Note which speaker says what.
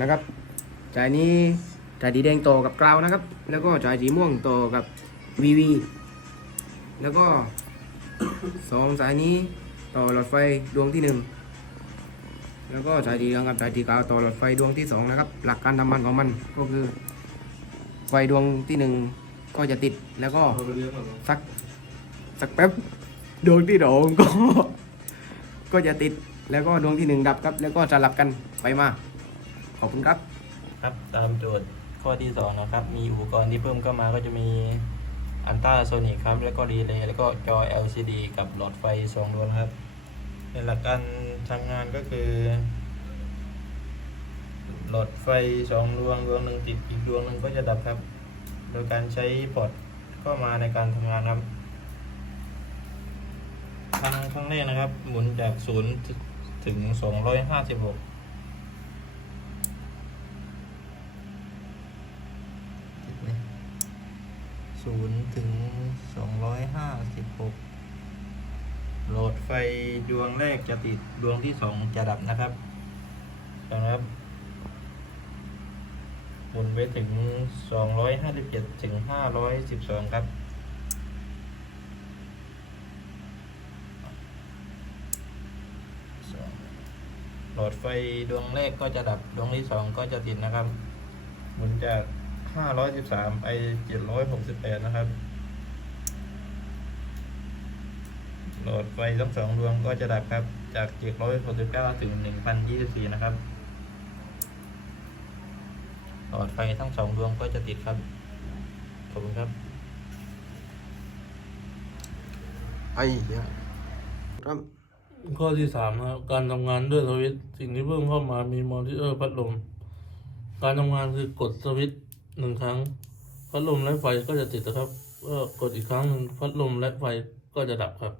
Speaker 1: นะครับจ่ายนี้จ่ายสีแดงต่อกับกราวนะครับ แล้วก็จ่ายสีม่วงต่อกับวีวีแล้วก็สองสายนี้ต่อหลอดไฟดวงที่หนึ่งแล้วก็สายสีเหลืองกับสายสีขาวต่อหลอดไฟดวงที่สองนะครับ หลักการทำงานของมันก็คือ ไฟดวงที่หนึ่งก็จะติดแล้วก็สักสักแป๊บดวงที่สองก็ ก็จะติดแล้วก็ดวงที่หนึ่งดับครับ แล้วก็สลับกันไปมา อบคุณครับ
Speaker 2: ครับตามโจทย์ข้อที่สองนะครับ มีอุปกรณ์ที่เพิ่มเข้ามาก็จะมีอันต้าโซนิกครับ แล้วก็รีเลย์แล้วก็จอ LCD กับหลอดไฟสองดวงครับ ในหลักการทำงานก็คือ หลอดไฟสองดวงดวงหนึ่งติดอีกดวงหนึ่งก็จะดับครับ โดยการใช้พอร์ตเข้ามาในการทำงานครับครั้งครั้งแรกนะครับ หมุนจากศูนย์ถึงสองร้อยห้าสิบหก ศูนย์ถึงสองร้อยห้าสิบหกโหลดไฟดวงแรกจะติดดวงที่สองจะดับนะครับนะครับหมุนไปถึงสองร้อยห้าสิบเจ็ดถึงห้าร้อยสิบสองครับโหลดไฟดวงแรกก็จะดับดวงที่สองก็จะติดนะครับหมุนจาก 513ไป768นะครับ โหลดไฟทั้งสองดวงก็จะดับครับ จาก769ถึง1024นะครับ หลอดไฟทั้งสองดวงก็จะติดครับ ขอบคุณครับ
Speaker 1: ไอ้เหี้ยครับ
Speaker 3: ข้อที่สามนะครับ การทำงานด้วยสวิตช์สิ่งที่เพิ่มเข้ามามีมอนิเตอร์พัดลม การทำงานคือกดสวิตช์ หนึ่งครั้ง พัดลมและไฟก็จะติดนะครับก็กดอีกครั้งหนึ่งพัดลมและไฟก็จะดับครับ